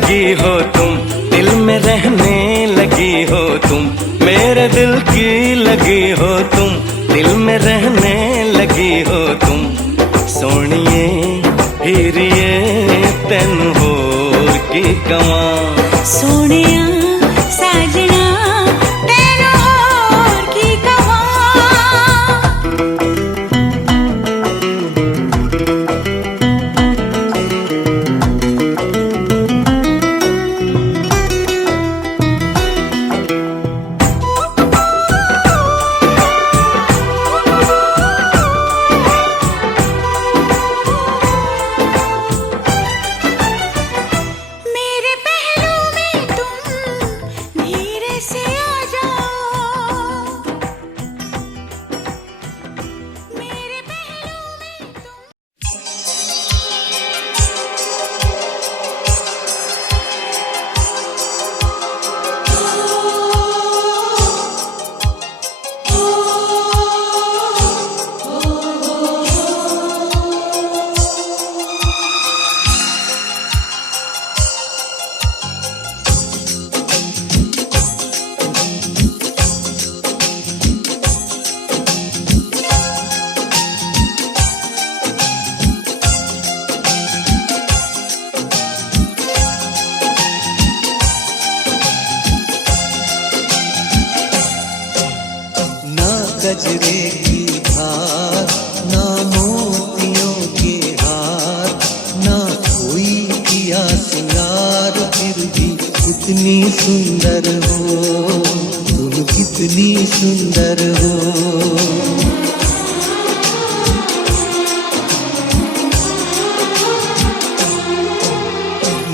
लगी हो तुम, दिल में रहने लगी हो तुम, मेरे दिल की लगी हो तुम, दिल में रहने लगी हो तुम। सोनिए हीरिए तेन होर की कवां, सोनिया साजना तेन होर की कवां। गजरे की धार, ना मोतियों के हार, ना कोई किया सिंगार, फिर भी कितनी सुंदर हो तुम, कितनी सुंदर हो।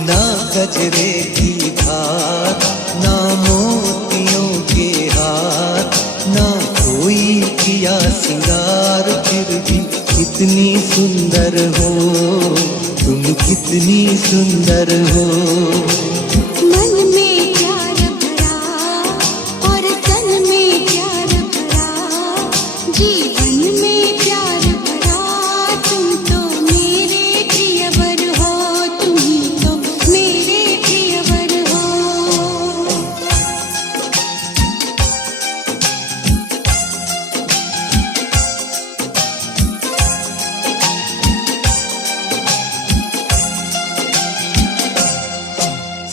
ना गजरे की धार, ना मोतियों के हार, ना कोई किया सिंगार, फिर भी कितनी सुंदर हो तुम, कितनी सुंदर हो। मन में प्यार भरा और तन में प्यार भरा, जीवन में प्यार भरा, तुम तो मेरे प्रियवर हो, तुम तो मेरे प्रियवर हो।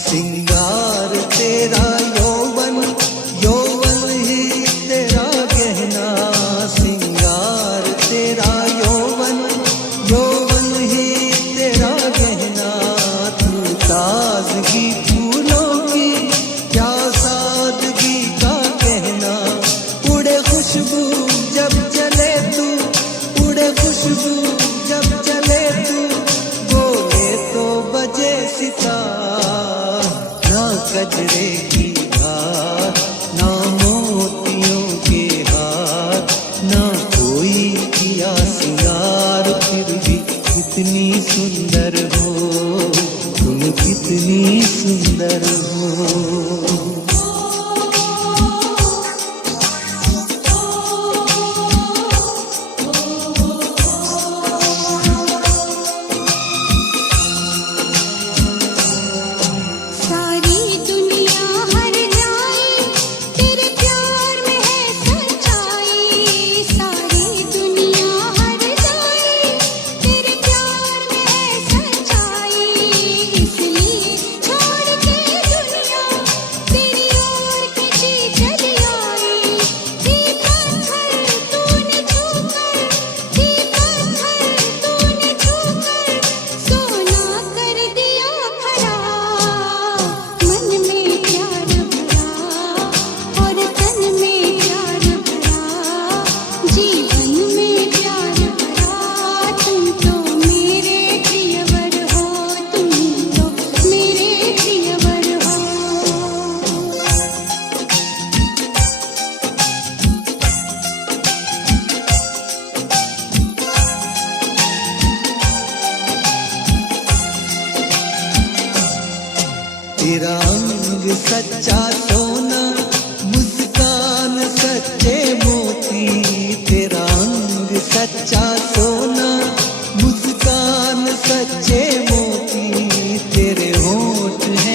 सिंगार तेरा यौवन, यौवन ही तेरा गहना, सिंगार तेरा यौवन, यौवन ही तेरा गहना। तू ताजगी फूलों की, क्या सादगी का कहना। उड़े खुशबू जब चले तू, उड़े खुशबू जब चले तू, बोले तो बजे सितार। ना गजरे की धार, ना मोतियों के हार, ना कोई किया सिंगार, फिर भी कितनी सुंदर हो तुम, कितनी सुंदर हो। तेरा अंग सच्चा सोना, मुस्कान सच्चे मोती, तेरा अंग सच्चा सोना, मुस्कान सच्चे मोती, तेरे होंठ हैं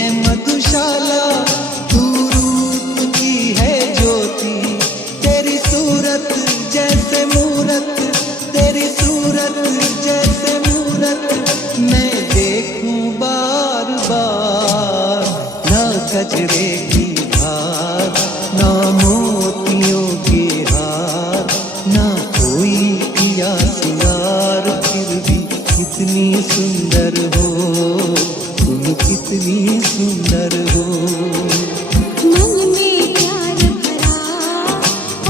गजरे की धार, ना मोतियों के हार, ना कोई किया सिंगार, फिर भी कितनी सुंदर हो तुम, कितनी सुंदर हो। मन में प्यार भरा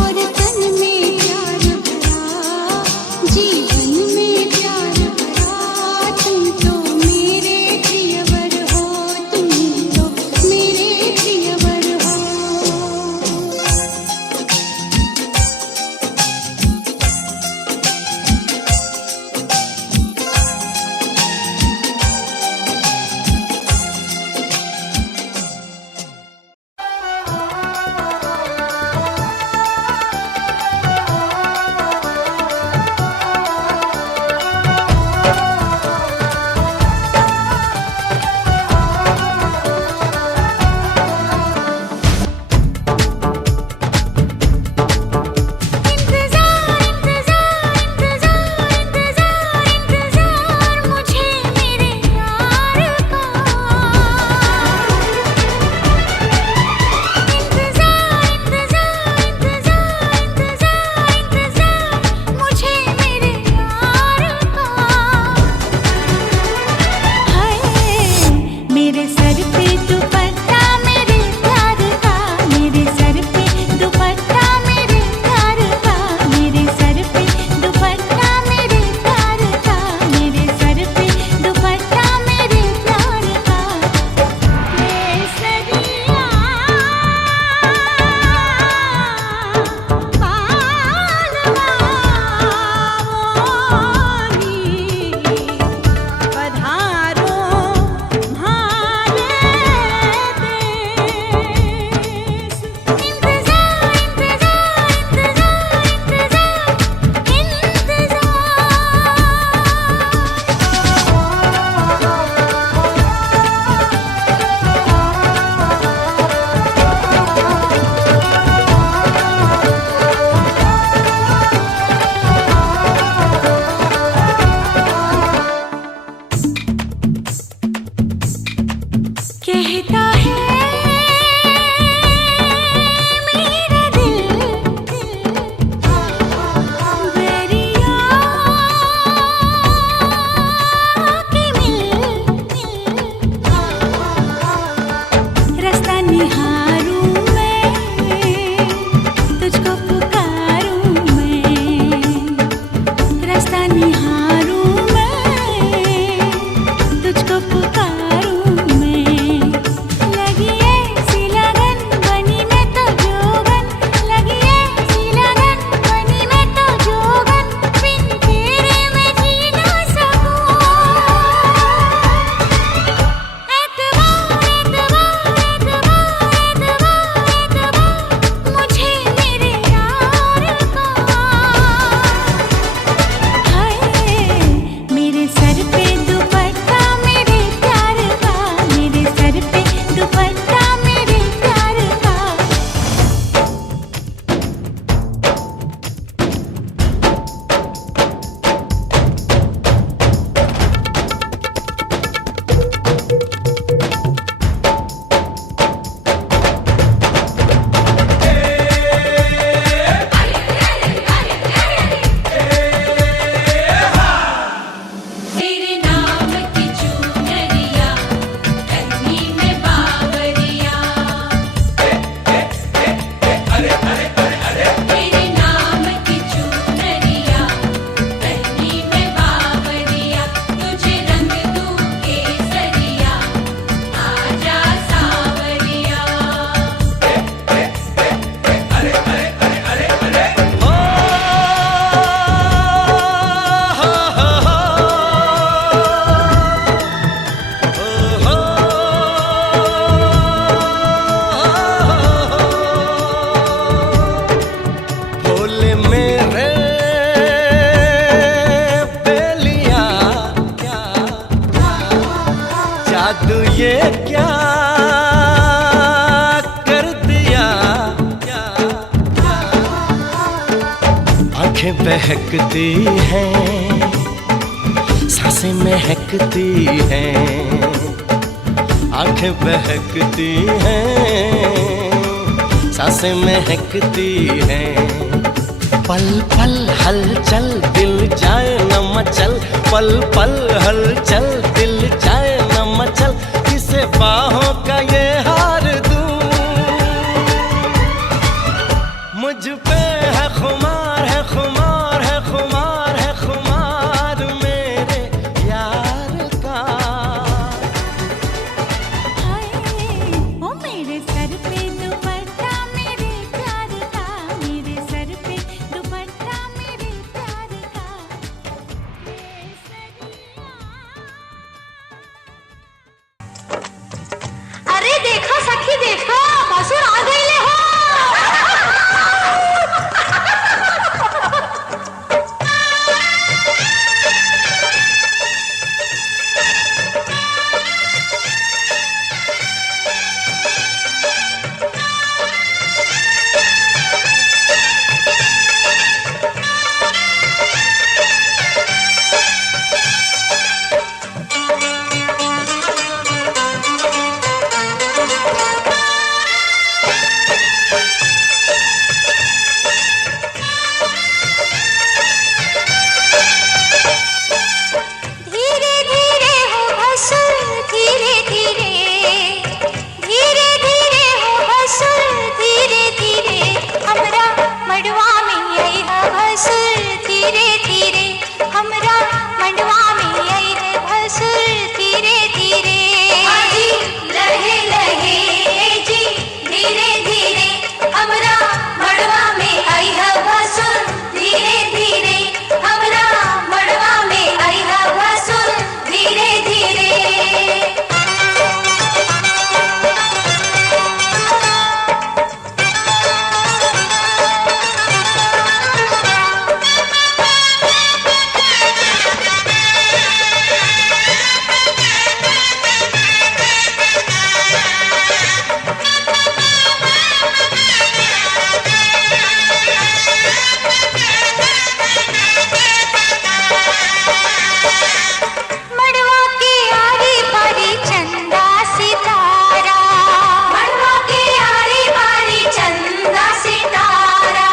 और तन में प्यार भरा, जीवन में प्यार भरा, तुम तो मेरे प्रियवर हो, तुम तो मेरे प्रियवर हो। कहता है मेरा दिल, दरिया के मिल, रास्ता निहारूं मैं, तुझको पुकारूं मैं, रास्ता निहारूं मैं, तुझको पुकारूं मैं। लगी ऐसी लगन बनी मैं तो जोगन, लगी ऐसी लगन बनी मैं तो जोगन, बिन तेरे मैं जी ना सकूं। एतबार एतबार एतबार एतबार मुझे मेरे यार का। हाय मेरे सर पे दुपट्टा मेरे प्यार का, मेरे सर पे दुपट्टा मेरे प्यार का। तेरे नाम की चुनरिया गर्मी में बावरिया, तेरे नाम की चुनरिया गर्मी में बावरिया, तुझे रंग दूं केसरिया आजा सावरिया। बोले मेरे बेलिया क्या जादू ये क्या कर दिया, क्या आंखें बहकती हैं, सांसें महकती हैं, आंखें बहकती हैं, सांसें महकती हैं। पल पल हलचल दिल जाए न मचल, पल पल हलचल दिल जाए न मचल, किसे बाहों का ये हार दूं। मुझ पे है खुमार है खुमार है खुमार है खुमार मेरे यार का। हाय ओ मेरे सर पे दुपट्टा मेरे प्यार का, मेरे सर पे दुपट्टा मेरे प्यार का। अरे देखो सखी देखो, भसुर आ गईले हो। धीरे धीरे हो भसुर धीरे धीरे, धीरे धीरे हो भसुर धीरे धीरे, हमरा मड़वा में आई है भसुर धीरे धीरे, हमरा मड़वा में आई है भसुर धीरे धीरे। लहे लहे जी धीरे धीरे, हमरा मड़वा में आई है भसुर धीरे धीरे, हमरा मड़वा में आई है भसुर धीरे धीरे। मड़वा के आरी बारी चंदा सितारा, मड़वा के आरी बारी चंदा सितारा,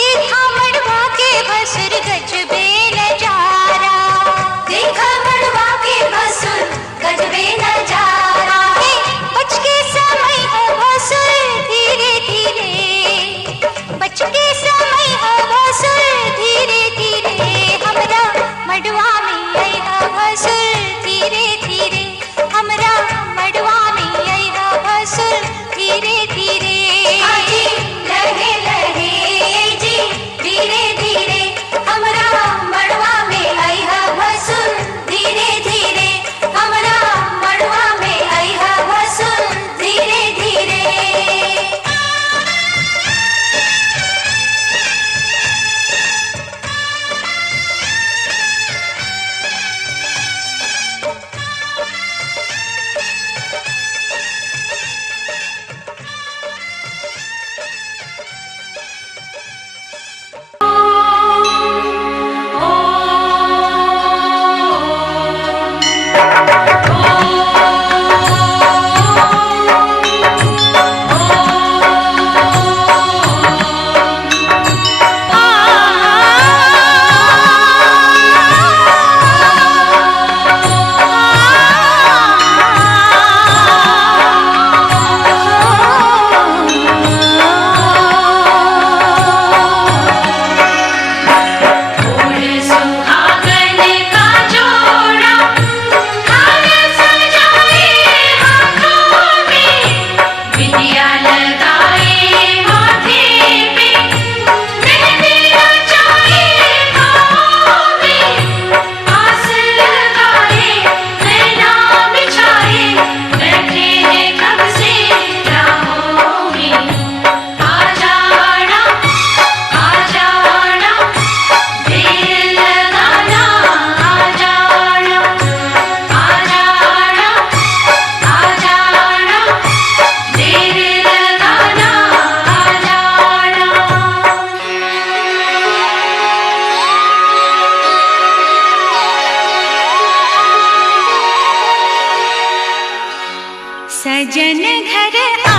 देखा मड़वा के भसुर गजबे नजारा, देखा मड़वा के भसुर गजबे नजारा। बच के समय है भसुर धीरे धीरे, बच के समय है भसुर धीरे धीरे, हमरा मड़वा में आई है भसुर धीरे धीरे, हमरा मड़वा में आई है भसुर धीरे धीरे। लहे लहे जी धीरे धीरे, हमरा मड़वा में आई है भसुर धीरे धीरे, हमरा मड़वा में आई है भसुर धीरे धीरे। सजन घर आना,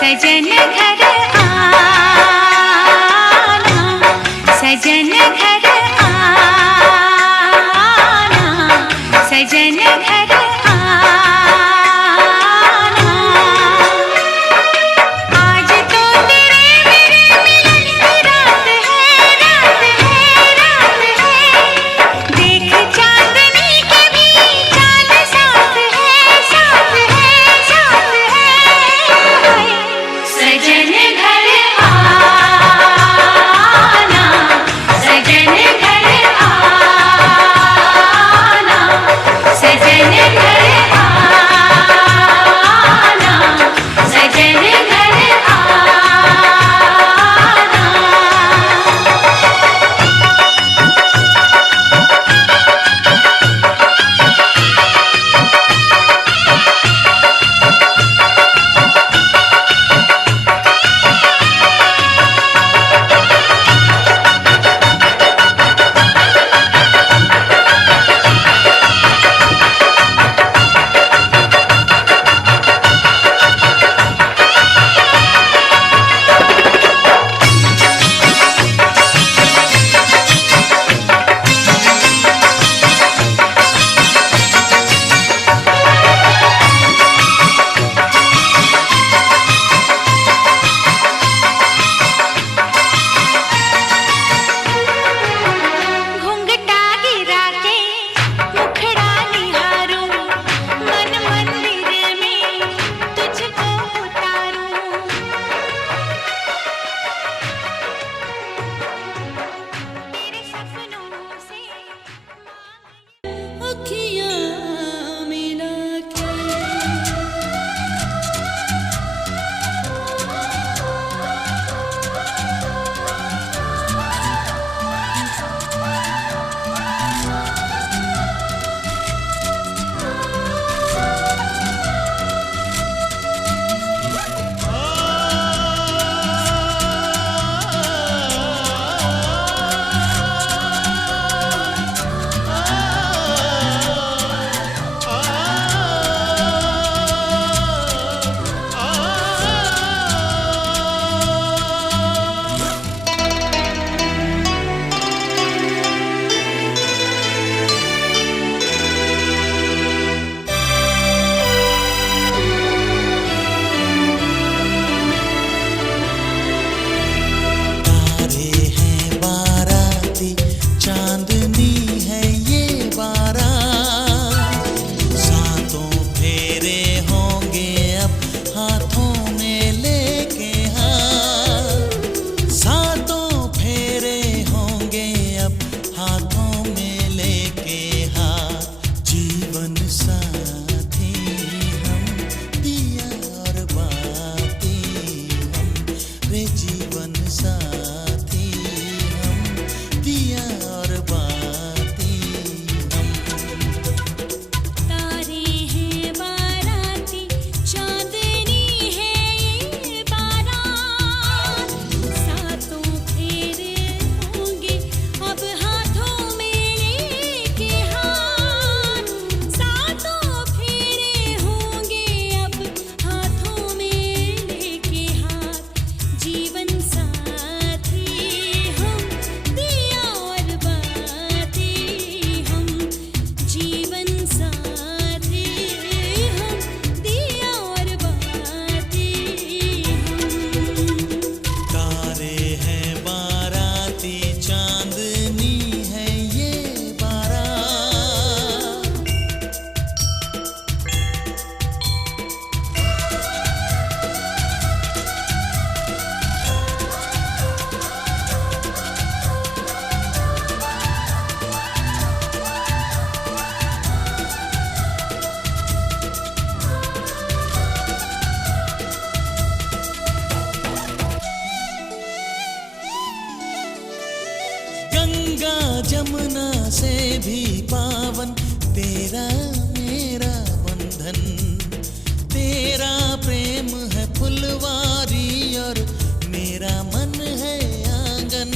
सजन घर आना, सजन घर आना, सजन घर आना। आज तो तेरे मेरे मिलन की रात है, रात है, रात है। देख चांदनी के भी चांद साथ है, साथ है, साथ है। सजन घर आना, सजन घर आना, सजन घर आना, सजन घर आना। घुंघटा गिरा के मुखड़ा निहारूं, मन मंदिर में तुझको उतारूं। तेरे सपनों से अखियां मिला के तारे हैं बाराती, चांदनी है ये बारात। सातों फेरे होंगे अब हाथों में लेके हाथ। सातों फेरे होंगे अब हाथों में लेके हाथ। जीवन साथी हम, दिया और बाती हम, रे जीवन साथी हम, दिया और बाती हम। तारे हैं बाराती, चांदनी है ये बारात। सातों फेरे होंगे अब हाथों में लेके हाथ। सातों फेरे होंगे अब हाथों में लेके हाथ। जीवन साथी हम, दिया और बाती हम, जीवन साथी हम, दिया और बाती हम। तारे हैं बाराती, चांदनी है ये बारात। गंगा जमुना से भी पावन तेरा मेरा बंधन। तेरा प्रेम है फुलवारी और मेरा मन है आंगन।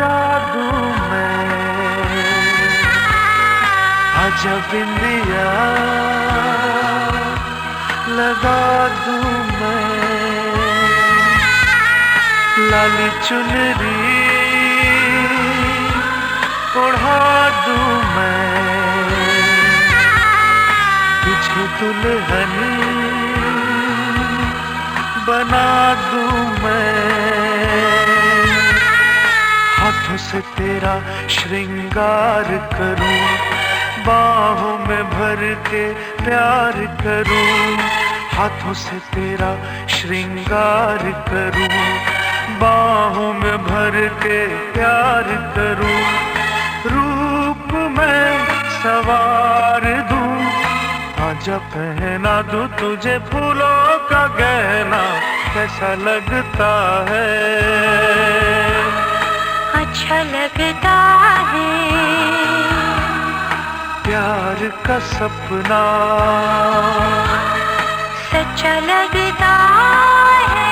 जादू में आजा बिंदिया लगा दूं मैं, लाली चुनरी ओढ़ा दूं मैं, तुझे दुल्हन बना दूं मैं, हाथों से तेरा श्रृंगार करूं, बाहों में भर के प्यार करूं, हाथों से तेरा श्रृंगार करूं, बाहों में भर के प्यार करूं, रूप में सवार दूं, आजा पहना दूं तुझे फूलों का गहना, कैसा लगता है? अच्छा लगता है। प्यार का सपना सच्चा लगता है।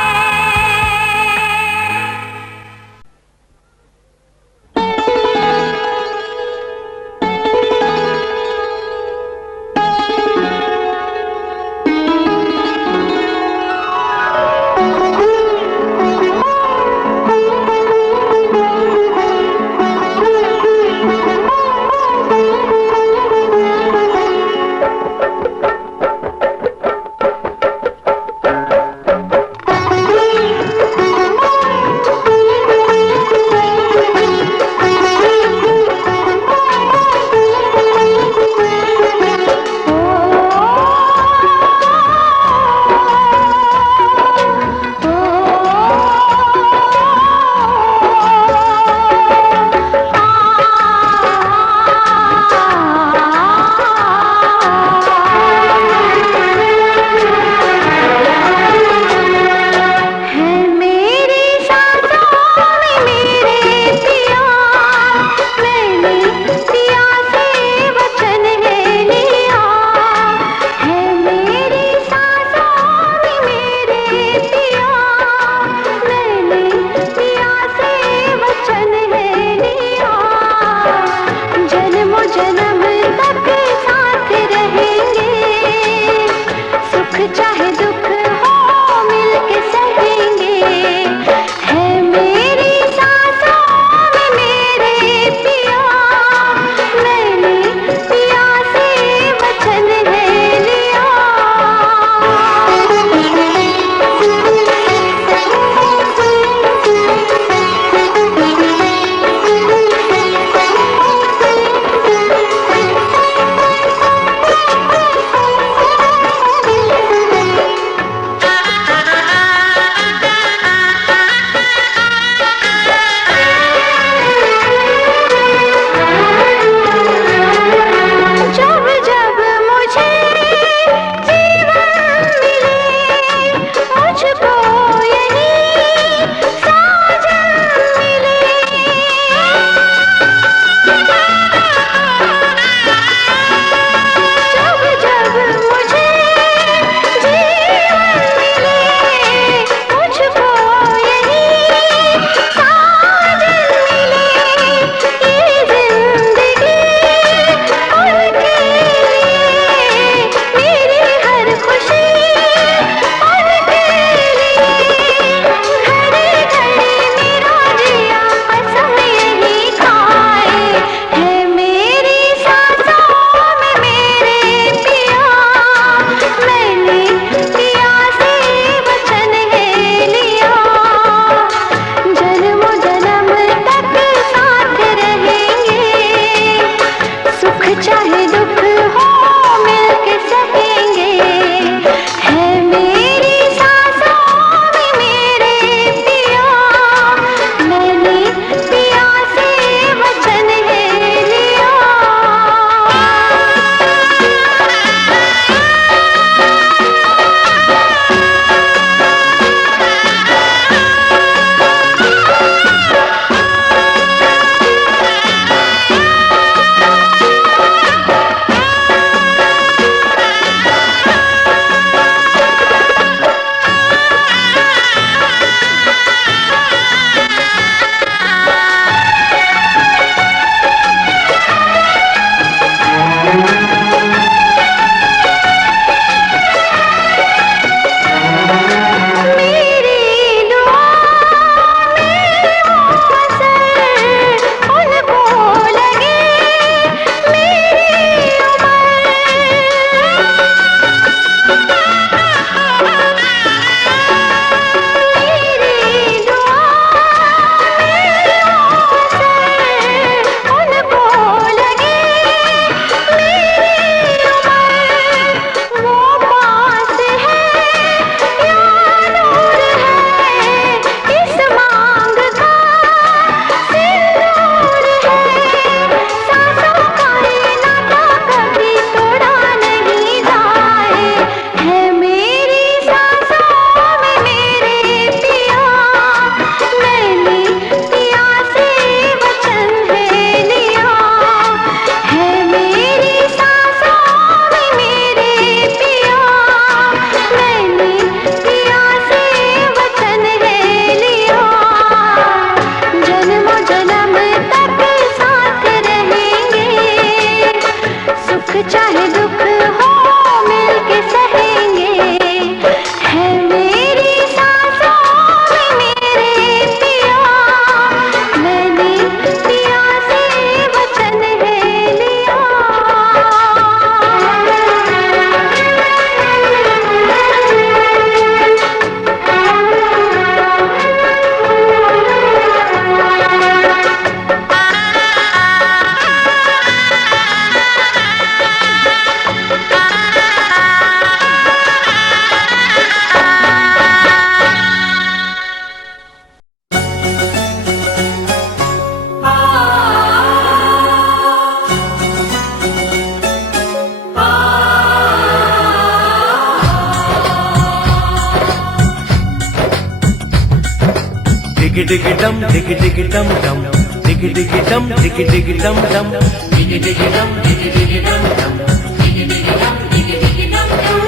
डिग डम डिग डिग डम डम डिग डिग डम डिग डिग डम डम डिग डिग डम डिग डिग डम डम डिग डिग डम डिग डिग डम डम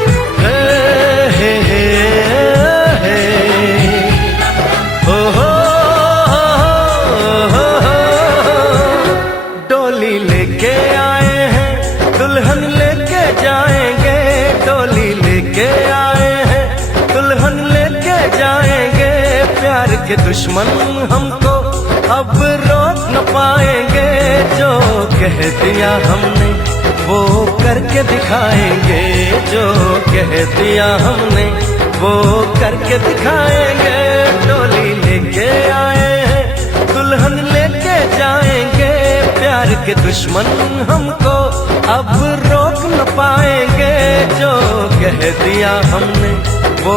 हे हे हे हो डोली लेके आए हैं दुल्हन लेके जाएंगे डोली लेके आए हैं दुल्हन लेके जाएंगे प्यार के दुश्मन हमको अब रोक न पाएंगे जो कह दिया हमने वो करके दिखाएंगे जो कह दिया हमने वो करके दिखाएंगे डोली लेके आए हैं दुल्हन लेके जाएंगे प्यार के दुश्मन हमको अब रोक न पाएंगे जो कह दिया हमने वो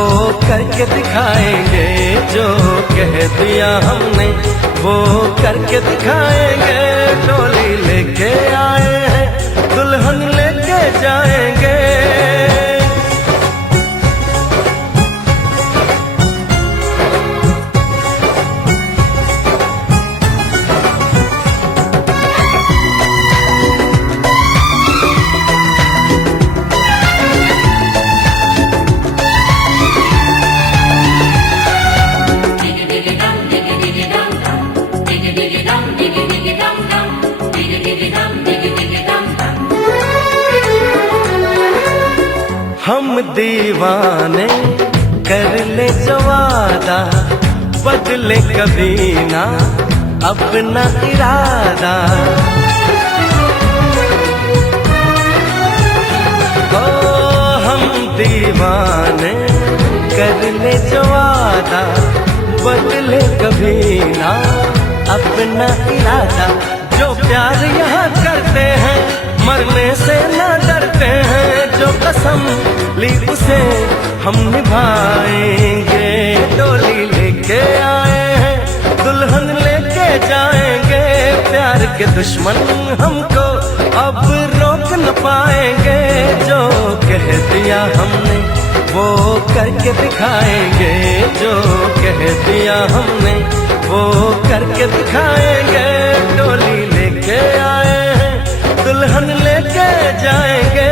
करके दिखाएंगे जो कह दिया हमने वो करके दिखाएंगे डोली लेके आए हैं दुल्हन लेके जाएंगे हम दीवाने कर ले जो वादा बदले कभी ना अपना इरादा ओ हम दीवाने कर ले जो वादा बदले कभी ना अपना इरादा जो प्यार यहाँ करते हैं मरने से ना डरते हैं जो कसम ली उसे हम निभाएंगे डोली लेके आए हैं दुल्हन लेके जाएंगे प्यार के दुश्मन हमको अब रोक न पाएंगे जो कह दिया हमने वो करके दिखाएंगे जो कह दिया हमने वो करके दिखाएंगे डोली लेके आए हैं दुल्हन लेके जाएंगे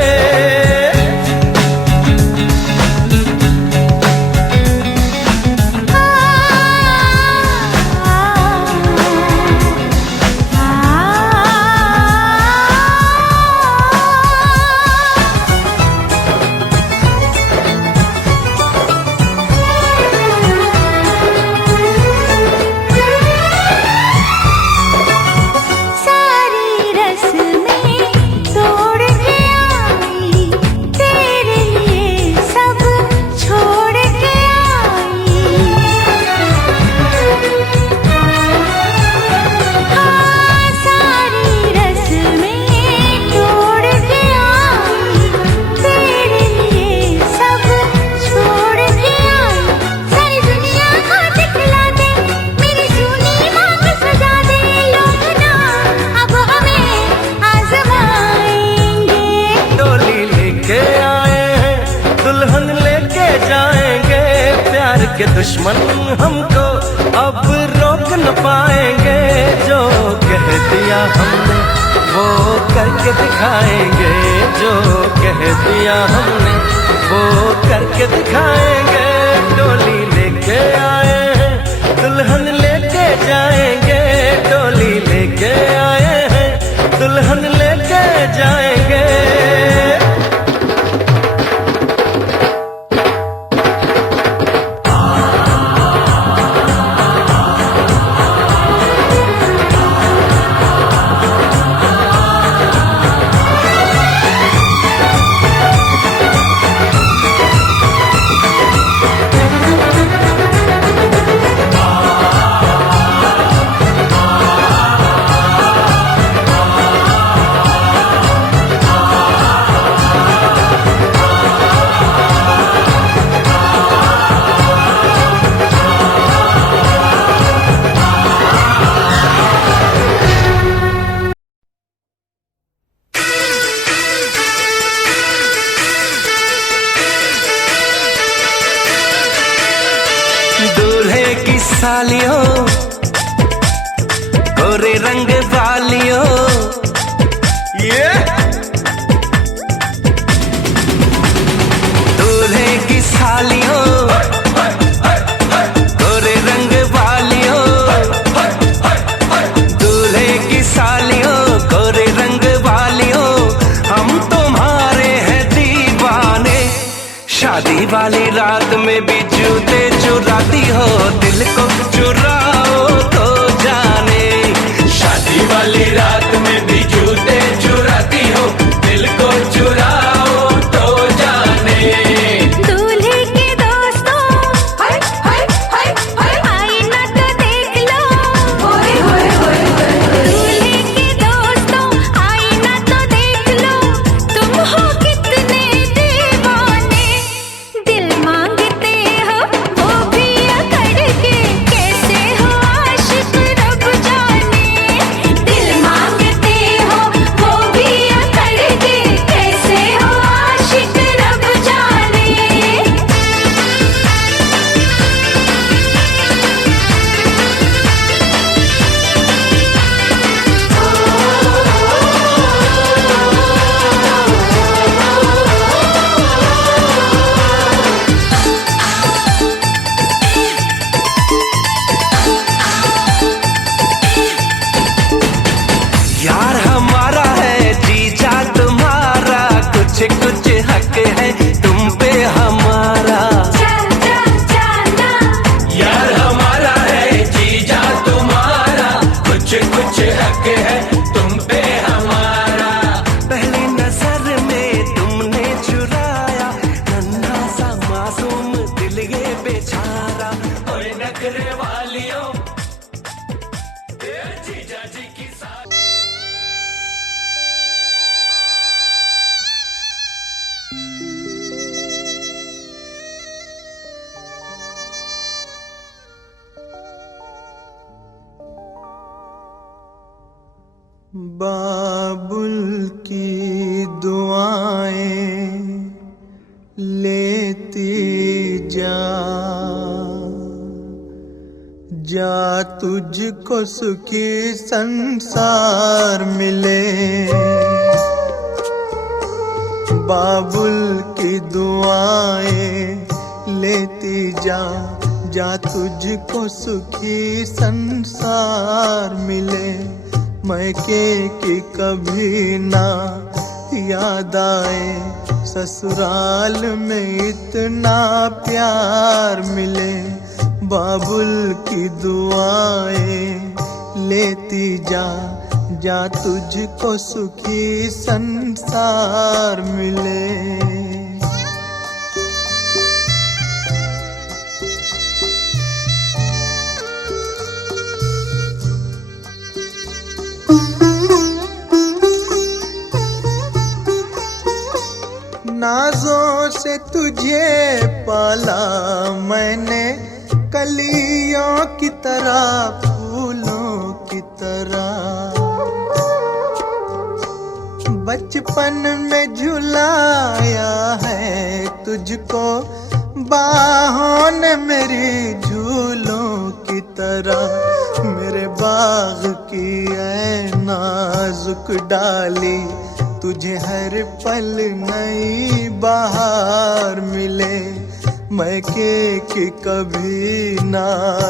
के दुश्मन हमको अब रोक न पाएंगे जो कह दिया हमने वो करके दिखाएंगे जो कह दिया हमने वो करके दिखाएंगे डोली लेके आए हैं दुल्हन लेके जाएंगे डोली लेके आए हैं दुल्हन लेके जाएंगे हक है तुम पे हमारा। पहली नजर में तुमने चुराया नन्हा सा मासूम दिल ये बेचारा। ओए नखरे वालियों जीजा जी की साथ। बाबुल की दुआएं लेती जा, जा तुझको सुखी संसार मिले। बाबुल की दुआएं लेती जा, जा तुझको सुखी संसार मिले। मैके की कभी ना याद आए, ससुराल में इतना प्यार मिले। बाबुल की दुआएं लेती जा, जा तुझको सुखी संसार मिले। नाजों से तुझे पाला मैंने, कलियों की तरह फूलों की तरह। बचपन में झुलाया है तुझको बाहों ने मेरी झूलों की तरह। मेरे बाग की ऐ नाजुक डाली, तुझे हर पल नई बहार मिले। मैके की कभी ना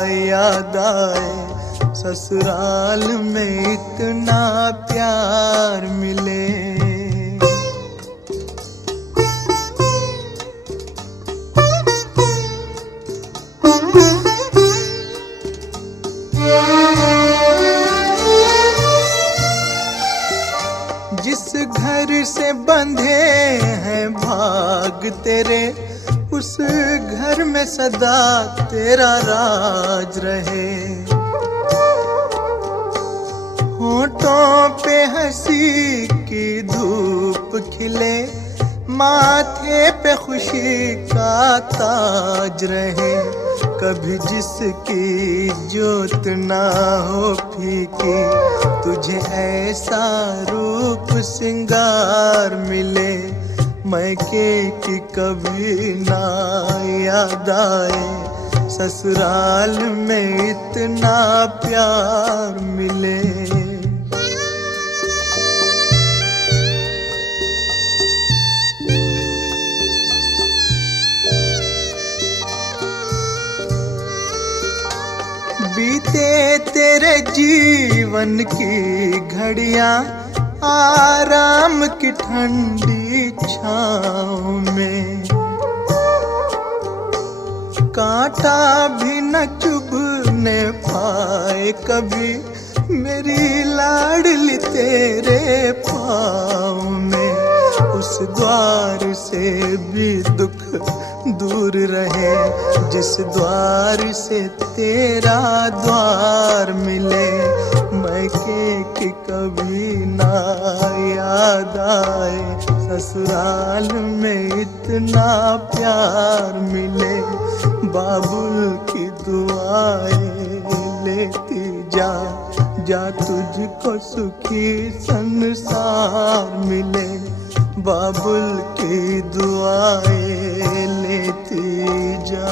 याद आए, ससुराल में इतना प्यार मिले। जिस घर से बंधे हैं भाग तेरे, उस घर में सदा तेरा राज रहे। होठों पे हंसी की धूप खिले, माथे पे खुशी का ताज रहे। कभी जिसकी जोत ना हो फीकी, तुझे ऐसा रूप सिंगार मिले। मैके की कभी ना याद आए, ससुराल में इतना प्यार मिले। बीते तेरे जीवन की घड़ियां आराम की ठंडी छाँव में, कांटा भी न चुभने पाए कभी मेरी लाडली तेरे पाँव में। उस द्वार से भी दुख दूर रहे, जिस द्वार से तेरा द्वार मिले। मैके की कभी ना याद आए, ससुराल में इतना प्यार मिले। बाबुल की दुआएं लेती जा, जा तुझको सुखी संसार मिले। बाबुल की दुआएं लेती जा।